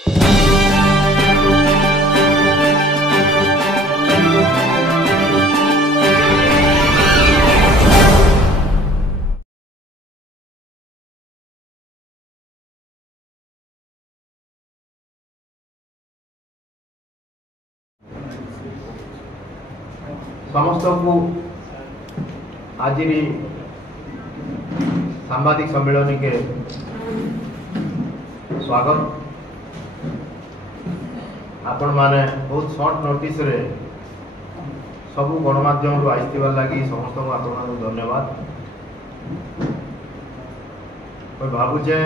समस्त को आज सांबादिक सम्मेलन के स्वागत। आपण माने बहुत शॉर्ट नोटिस रे सबू गणमाध्यम आईथिबार लगी समस्त को आपण धन्यवाद। मैं भावुचे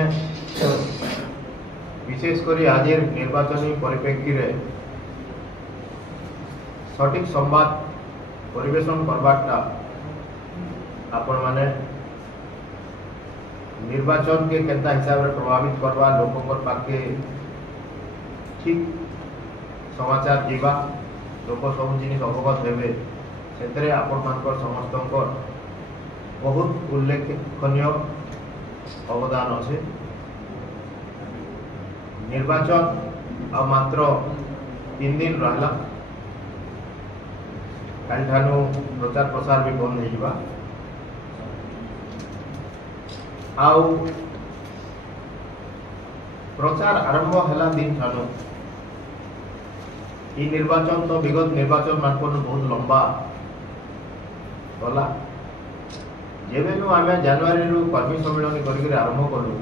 विशेषकर आज निर्वाचन परिप्रेक्षी रे सठिक संवाद परिवेशन करवाटा आपण माने निर्वाचन के केंता हिसाब रे प्रभावित करवा लोक पाखे ठीक समाचार जीवा लोक सब जिनिस अवगत हेबे सेतरे आपण मानकर समस्त बहुत उल्लेखनीय अवदान अच्छे। निर्वाचन आ मात्र 3 दिन रहला कल ठानु प्रचार प्रसार भी बंद हो जावा। आउ प्रचार आरंभ हैला दिन ठानु ई निर्वाचन तो विगत निर्वाचन मानकर बहुत लंबा गला। जेबेनु आमे जनवरी रु कर्मी सम्मेलन करके आरंभ कलु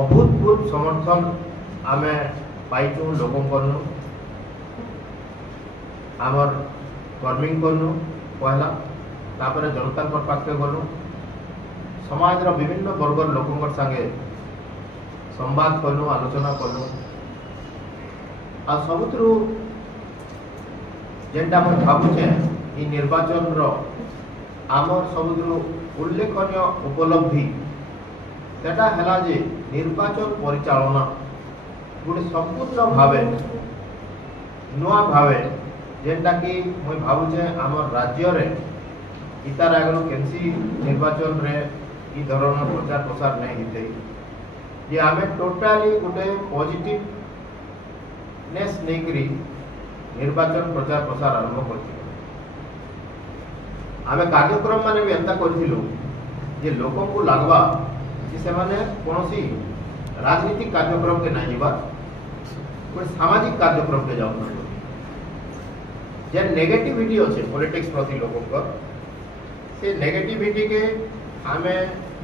अभूतपूर्व समर्थन आमे पाइचु लोक करनु आमर कर्मी करनु पहला तापर जनता पाखे गलु समाज विभिन्न वर्गर लोक संगे संवाद कलु आलोचना कलु आ सबुतु जेनटा मैं भावुचे ई निर्वाचन रो आमर सबुतु उल्लेखनीय उपलब्धि सेटा हैला जे निर्वाचन परिचालना गोटे संपूर्ण भावे नुआ भावे जेनटा कि मैं भावुचे आमर राज्य रे इतार आगनु केनसी निर्वाचन रे ई धरण प्रचार प्रसार नहीं हिते जे आमे टोटाली गोटे पॉजिटिव नेस नेकरी निर्वाचन प्रचार प्रसार आरंभ करथिलु। आमे कार्यक्रम माने भी एंता करथिलु जे लोकन को लागबा जे से माने कोनोसी राजनीतिक कार्यक्रम के नहीं जीवा कोई सामाजिक कार्यक्रम के जाउ जे नेगेटिविटी अच्छे पॉलिटिक्स प्रति लोक से नेगेटिविटी के आमे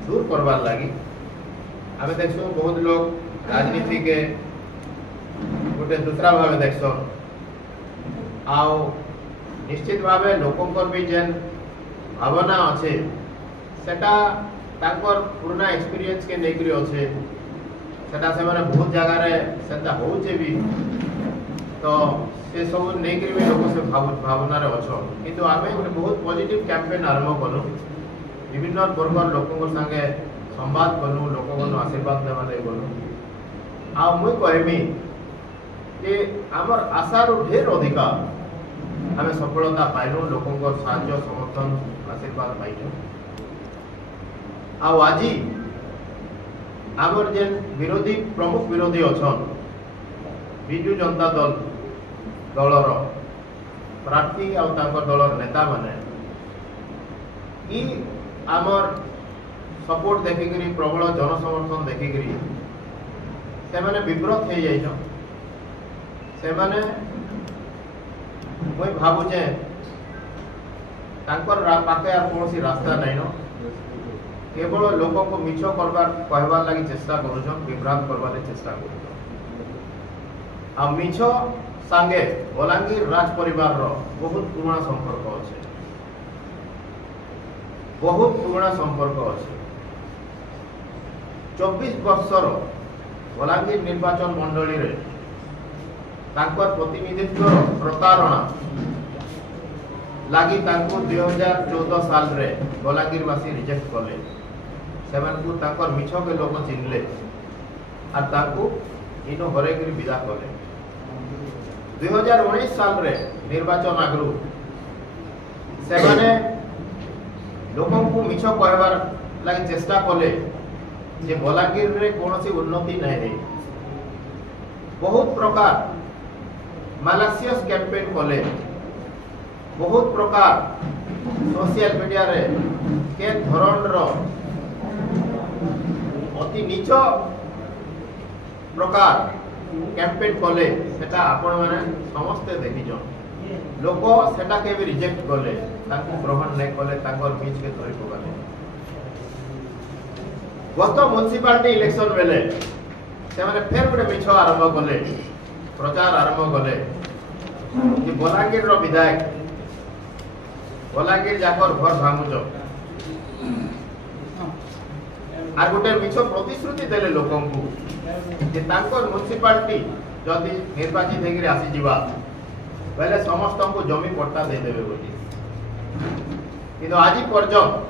दूर करवार लगी आमे देखो बहुत लोग राजनीति के गोटे दूसरा भाव देख आओ निश्चित भाव लोक भी जेन भावना अच्छे सेटा तांकर पुराना एक्सपीरियंस के लेकर अच्छे सेटा से माने बहुत जगह रे सेटा होचे भी तो से सब नहीं भी लोग से भावना रे अच्छो किंतु आमे गोटे बहुत पॉजिटिव कैंपेन आरंभ कलु विभिन्न वर्ग लोक संगे संवाद कलु लोक आशीर्वाद देवा गलु आ मुई कहमी जे आमर आशार ढेर अधिका आमे सफलता पाइलु लोक साहाय्य समर्थन आशीर्वाद पाइलु। आज आमर जेन विरोधी प्रमुख विरोधी अच्छन बिजु जनता दल दलर प्रार्थी आउ दलर नेता माने ई आमर सपोर्ट देखिक प्रबल जनसमर्थन देखिक से माने विब्रत हो जाइछन से माने मुई भावुचे तांकर पाखे आर कोनोसी रास्ता नहीं न केवल लोक को मिछ करबार कहबार लागि चेष्टा करूछन विभ्रांत करबार चेष्टा करूछन आ मिछ संगे बलांगीर राज परिवार रो बहुत पुराना संपर्क अच्छे बहुत पुराना संपर्क अच्छे 24 वर्षर बलांगीर निर्वाचन मंडली रे तांकर प्रतिनिधित्व प्रतारणा लगी 2014 साल रे बलांगीरवासी रिजेक्ट कले से मिछ के लोक चिन्हले और इनो हरेक विदा कले 2019 साल रे निर्वाचन आगु से लोक को मिछ कहबार लगी चेष्टा कले जे बलांगीर रे कौन सी उन्नति नहीं रही प्रकार मालासियस कैंपेन कले बहुत प्रकार सोशल मीडिया रे के धरण रो अति नीच प्रकार कैंपेन कले सेटा आपण माने समस्ते देखिजो लोक सेटा के भी रिजेक्ट कले ताकू ग्रहण नै कले ताकर बीच के धरि पगाले गत म्युनिसिपालिटी इलेक्शन बेले से माने फेर गुटे मिछ आरंभ कले प्रचार आरंभ कले कि बलांगीर रो विधायक बलांगीर जाकर घर भांगुचो आर गुटे मिछ प्रतिश्रुति देले लोकन को जे ताकर म्युनिसिपालिटी जदि निर्वाचित हेगिर आसी जिबा पहले समस्त को जमी पट्टा दे देबे बोली किंतु आज पर्यंत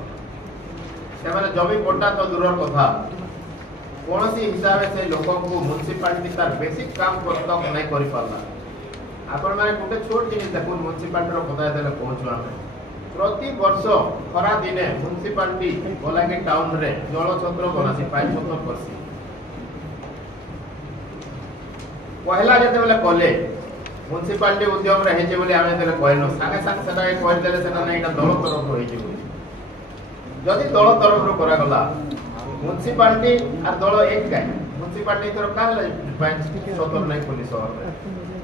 से माने जमी पट्टा तो दूर कथा कौन सी हिसाब से लोकन को म्युनिसिपालिटी तार बेसिक काम करता नहीं करि पाला आपण माने गुटे छोट जिनिस देखो म्युनिसिपालिटी रो कथा देले पहुंचवा में प्रति वर्ष खरा दिने म्युनिसिपालिटी बलांगीर टाउन रे जल छत्र बनासी पाइप छत्र करसी पहला जते बेले कले म्युनिसिपालिटी उद्यम रे हेजे बोली आमे देले कहनो संगे संग सेटा एक कहि देले सेटा नै एटा दल तरफ रो हेजे बोली जदि दल तरफ रो करा गला म्युनिसिपालिटी आर दल एक गाय म्युनिसिपालिटी तर काल पाइप छत्र नै खोली शहर रे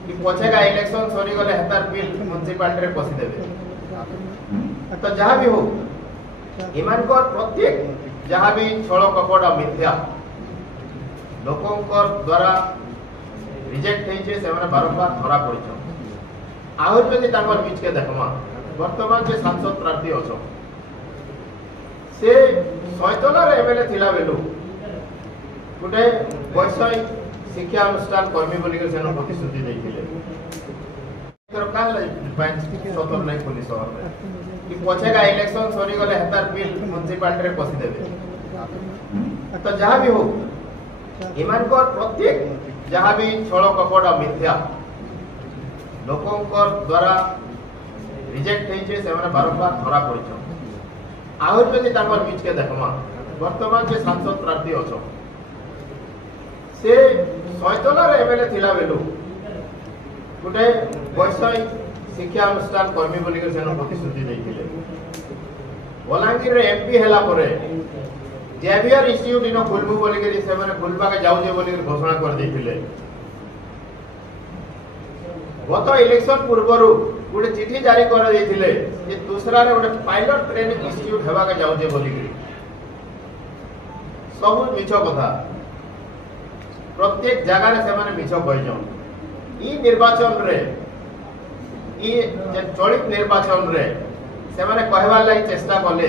कि पछे का इलेक्शन सरी गले हेतार बिल म्युनिसिपालिटी रे पसी देबे तो जहाँ भी हो ईमान को प्रत्येक जहाँ भी छल कपट मिथ्या लोकों द्वारा रिजेक्ट होइछे से माने बारंबार धरा पड़िछ आहुर जदि ताकर बीच के देखमा वर्तमान जे सांसद प्रार्थी अछो से सयतला रे एमएलए थिला बेलु गुटे वैषयिक शिक्षा अनुष्ठान कर्मी बोली के सेनो प्रतिश्रुति दैथिले तर काल पाइप छत्र नै खोली शहर रे कि पछे का इलेक्शन सरी गले हेतार बिल म्युनिसिपालिटी रे पसी देबे तो जहाँ भी हो ईमान को प्रत्येक जहाँ भी छल कपट मिथ्या लोकों द्वारा रिजेक्ट होइछे से माने बारंबार धरा पड़िछ आहुर जदि ताकर बीच के देखमा वर्तमान जे सांसद प्रार्थी अछो से सयतला रे एमएलए थिला बेलु गुटे वैषयिक शिक्षा अनुष्ठान कर्मी बोली के सेनो प्रतिश्रुति दैथिले बलांगीर रे एमपी हैला परे जेवियर इंस्टीट्यूट इनो खुलमु बोली के से माने खुलबा के जाउ जे बोली के घोषणा कर दैथिले गत इलेक्शन पूर्वरु गुटे चिठी जारी कर दैथिले जे दूसरा रे गुटे पायलट ट्रेनिंग इंस्टीट्यूट हेबा के जाउ जे बोली के सब मिछ कथा प्रत्येक जगह रे से माने मिछ कहिजो ई निर्वाचन रे ई जे चलित निर्वाचन रे से माने कहबा लागि चेष्टा कले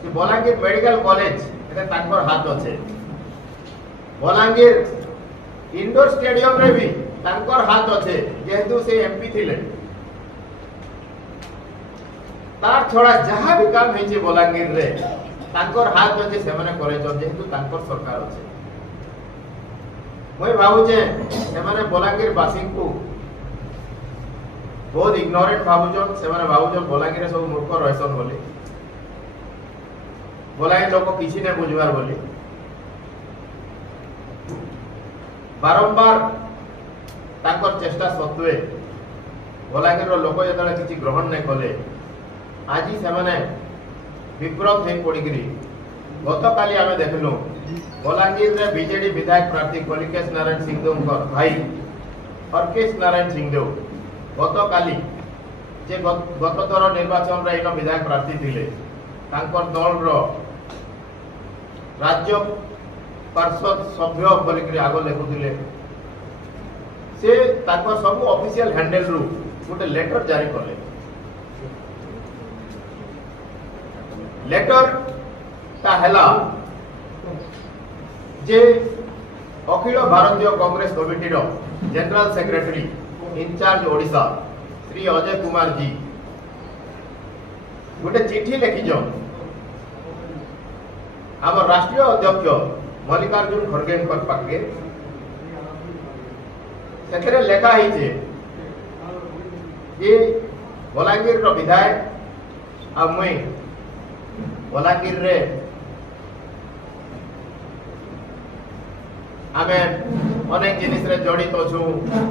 कि बलांगीर मेडिकल कॉलेज एते ताकर हाथ अछि बलांगीर इंडोर स्टेडियम रे भी ताकर हाथ अछि जेहेतु से एमपी थिले तार छोड़ा जहां भी काम हेछि बलांगीर रे ताकर हाथ अछि से माने करे जेहेतु ताकर सरकार अछि मैं भावु जे से माने बलांगीर बासी को बहुत इग्नोरेंट भावुजन से माने भावुजन बलांगीर सब मूर्ख रहसन बोली बलांगीर लोक किछि ने बुझवार बोली बारंबार ताकर चेष्टा सत्वे बलांगीर रो लोक जतले किछि ग्रहण नै कले आजी से माने विप्रत हे पडिगिरी गत काली आमे देखलो बलांगीर रे बीजेडी विधायक प्रार्थी कलिकेश नारायण सिंहदेव भाई हरकेश नारायण सिंहदेव गत काली जे गत थर निर्वाचन रे इन विधायक प्रार्थी थिले तांकर दल रो राज्य पार्षद सभ्य बोलिक आग लेखुले से तांकर सब ऑफिशियल हैंडल रु गोटे लेटर जारी कले लेटर ता हैला जे अखिल भारतीय कांग्रेस कमिटी रो general secretary in charge Odisha Shri Ajay Kumar ji गोटे चिठी लिखिज आम राष्ट्रीय अध्यक्ष मल्लिकार्जुन खड़गे पाखे से लेखा है बलांगीर रो विधायक आ मुई बलांगीर रे आमे अनेक जिनिस रे जड़ित अछु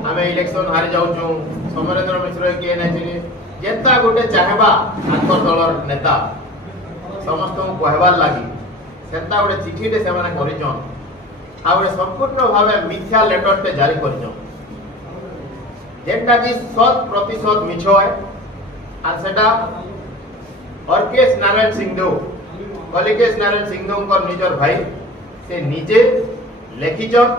आमे इलेक्शन हारि जाउछु समरेंद्र मिश्र किए नै चिनी जेता गोटे चाहेबा आंतर दलर नेता समस्त को कहबार लागि सेता गोटे चिठी रे सेमाने करिजन आ गोटे संपूर्ण भावे मिथ्या लेटर टे जारी करिजन जेटा कि 100% मिछ है आ सेटा अर्केश नारायण सिंहदेव कलिकेश नारायण सिंहदेव को निजर भाई से निजे लेखिजन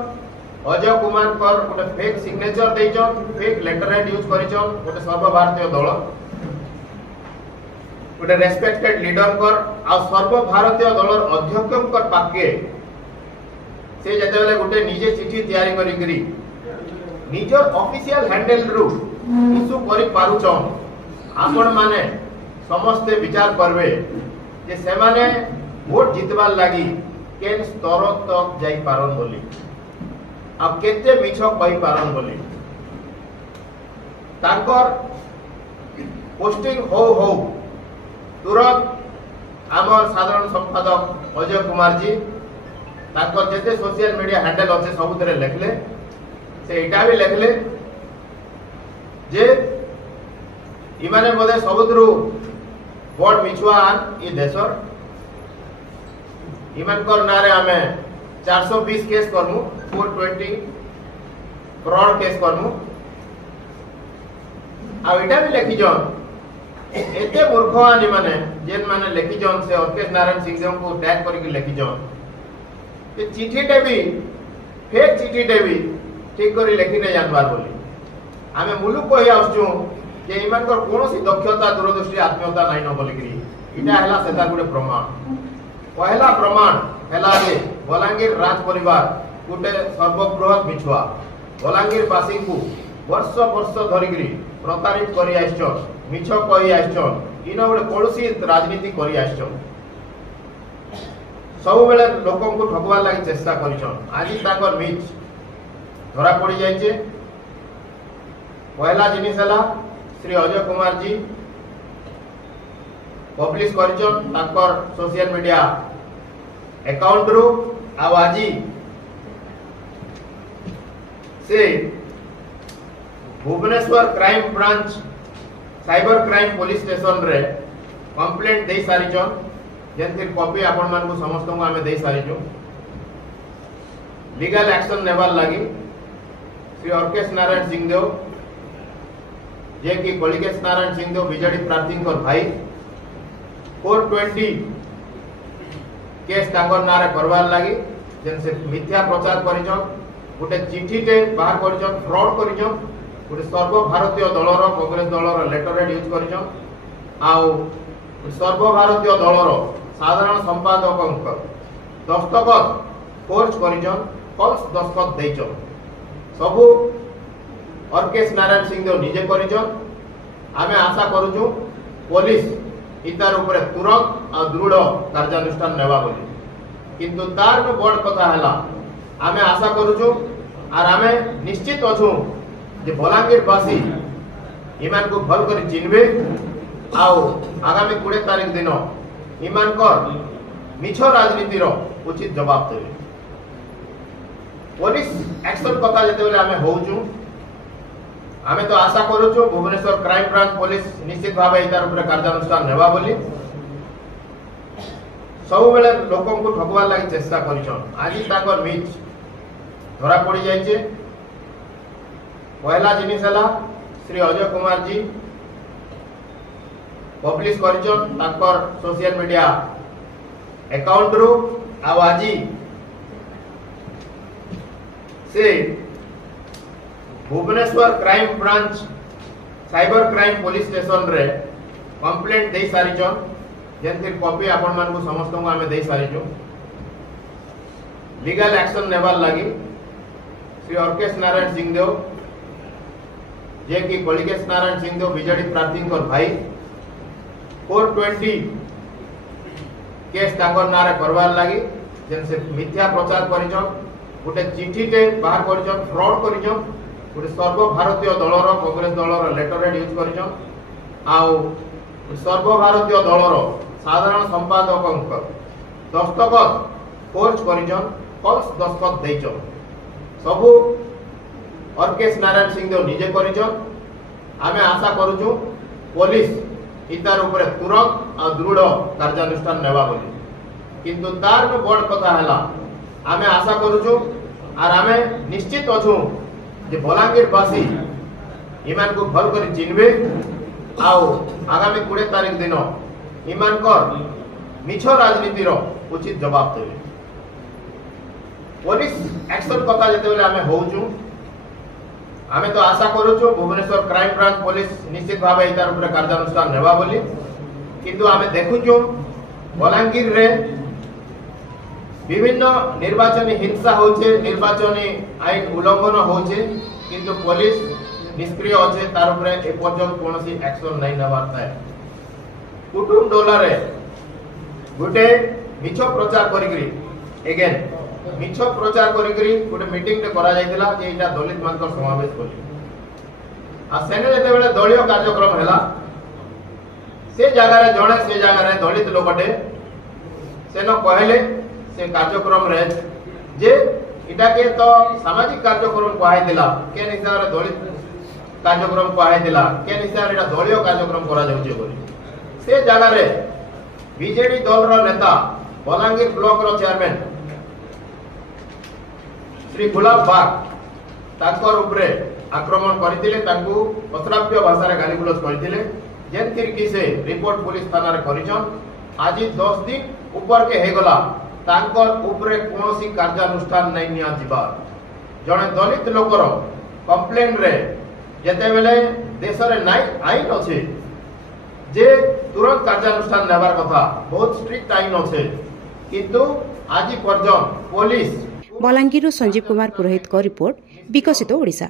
अजय कुमार कर गोटे फेक सिग्नेचर देइजन फेक लेटर हेड यूज करिजन गोटे सर्वभारतीय दल गोटे रेस्पेक्टेड लीडर कर आ सर्वभारतीय दलर अध्यक्ष कर पाके से जते बेले गोटे निजे चिठी तैयारी करी करी निजर ऑफिशियल हैंडल रु इशू करि पारुचन आपण माने समस्त विचार करबे जे से माने वोट जितबार लागि केन स्तर तक जाई पारन बोली अब केते मिछ कहि पारन बोली ताकर पोस्टिंग हो तुरंत आमर साधारण संपादक अजय कुमार जी ताकर जेते सोशल मीडिया हैंडल अच्छे सबुतरे लिखले से एटा भी लिखले जे इमाने बोधे सबुतरु बड़ मिछुआन ई देशर इमानकर नारे आमे 420 केस करमु 420 फ्रॉड केस करमु आ एटा भी लिखि जन एते मूर्खवानी माने जेन माने लिखि जन से अर्केश नारायण सिंहदेव को टैग करके लिखि जन ये चिठी टे भी फेक चिठी टे भी ठीक करी लिखि नै जानबार बोली आमे मुलुक कहि आछू जे इमानकर कोनोसी दक्षता दूरदृष्टि आत्मीयता नै न बोलिकरी इटा हला सेता गुडे प्रमाण पहला प्रमाण हला जे बलांगीर राज परिवार गुटे सर्वबृहत मिछुआ बलांगीर बासी को वर्ष वर्ष धरिकरी प्रतारित करी आछन मिछ कहि आछन इनो गुडे कलुषित राजनीति करी आछन सब बेले लोकन को ठगवा लागि चेष्टा करिछन आज ताकर मिछ धरा पड़ी जाइछे पहला जिनिस हला श्री अजय कुमार जी पब्लिश करिछन ताकर सोशल मीडिया अकाउंट रु आवाजी से Bhubaneswar crime branch cyber crime police station रे कंप्लेंट दे सारिछन जेंतिर कॉपी आपण मान को समस्त को हमें दे सारिछु लीगल एक्शन नेबार लागि श्री अर्केश नारायण सिंहदेव जे कि कलिकेश नारायण सिंहदेव बीजेडी प्रार्थी कर भाई 420 केस ताकर नारे करवार लागि जेन से मिथ्या प्रचार करिजन गोटे चिठी टे बाहर करिजन फ्रॉड करिजन गोटे सर्वभारतीय दलर कांग्रेस दलर लेटर हेड यूज करिजन आउ सर्वभारतीय दलर साधारण संपादक दस्तखत फोर्ज करिजन फॉल्स दस्तखत देइजन सबु अर्केश नारायण सिंहदेव निजे करिजन आमे आशा करूछु पुलिस इतार ऊपर तुरंत आ दृढ़ कार्यानुष्ठान नेबा बोली किंतु तार में बड़ कथा हला आमे आशा करूछु आर आमे निश्चित अछु जे बलांगीर बासी इमान को भल कर चिन्हबे आउ आगामी 20 तारीख दिन इमान कर मिछ राजनीति रो उचित जवाब देबे पुलिस एक्शन कथा जते बेले आमे होउछु आमे तो आशा करूछु भुवनेश्वर क्राइम ब्रांच पुलिस निश्चित भावे इतार ऊपर कार्यानुष्ठान नेबा बोली सब बेले लोकन को ठगवा लागि चेष्टा करिछन आज ताकर मिछ धरा पड़ी जाइछे पहला जिनिस हला श्री अजय कुमार जी पब्लिश करिछन ताकर सोशल मीडिया अकाउंट रु आवाजी से Bhubaneswar crime branch cyber crime police station रे कंप्लेंट दे सारिछन जेंतिर कॉपी आपण मान को समस्त को हमें दे सारिछु लीगल एक्शन नेबार लागि श्री अर्केश नारायण सिंहदेव जे कि कलिकेश नारायण सिंहदेव बीजेडी प्रार्थी कर भाई 420 केस ताकर नारे करवार लागि जेन से मिथ्या प्रचार करिछन गोटे चिठी टे बाहर करिछन फ्रॉड करिछन गोटे सर्वभारतीय दलर कांग्रेस दलर लेटर हेड यूज करिछन आउ सर्वभारतीय दलर साधारण संपादक दस्तखत फोर्ज करिछन फॉल्स दस्तखत देइछन सबू अर्केश नारायण सिंहदेव निजे करिछन। आमे आशा करूछु पुलिस इतार ऊपर तुरंत आ दृढ़ कार्यानुष्ठान नेबा बोली। किंतु तार बड़ कथा हैला आमे आशा करूछु आर आमे निश्चित अछु जे बलांगीरवासी इमान को भल कर चिन्हबे आउ आगामी 20 तारीख दिन इमानकर मिछ राजनीतिर उचित जवाब देबे। पुलिस एक्शन कथा जेतेबेले आमे होउछु आमे तो आशा करूछु भुवनेश्वर क्राइम ब्रांच पुलिस निश्चित भावे इतार ऊपर कार्यानुष्ठान नेबा बोली। किंतु आमे देखुछु बलांगीर रे विभिन्न निर्वाचनी हिंसा होचे, निर्वाचनी आईन उल्लंघन होचे, किंतु पुलिस निष्क्रिय अच्छे तार ऊपर ए पर्यंत कोनोसी एक्शन नहीं नबार थाए। कुटुम डोला रे गुटे मिछ प्रचार करिकरी अगेन मिछ प्रचार करिकरी गुटे मीटिंग ते करा जायतिला जे इटा दलित मानकर समावेश बोली। आ सेने जेते बेले दलीय कार्यक्रम हैला से जगह रे जणे से जगह रे दलित लोकटे सेनो कहले से कार्यक्रम रे जे इटा के तो सामाजिक कार्यक्रम कहाय दिला के हिसाब रे दलित कार्यक्रम कहाय दिला के हिसाब रे दलीय कार्यक्रम करा जाउचे बोली। से जगह रे बीजेडी दल रो नेता बलांगीर ब्लॉक रो चेयरमैन श्री गुलाब बाग ताकर ऊपरे आक्रमण करथिले, तांकू अश्राव्य भाषा रे गाली गुलज करथिले, जेन तिरकी से रिपोर्ट पुलिस थाना रे करिछन। आज 10 दिन ऊपर के हे गला तांकर ऊपरे कोनोसी कार्यानुष्ठान नहीं निया जिबा। जणे दलित लोकर कंप्लेन रे जेते बेले देश रे नाइ आईन अछि जे तुरंत कार्यानुष्ठान नेबार कथा, बहुत स्ट्रिक्ट आईन अछि, किंतु आज पर्यंत पुलिस। बलांगीर संजीव कुमार पुरोहित को रिपोर्ट, विकसित ओडिशा।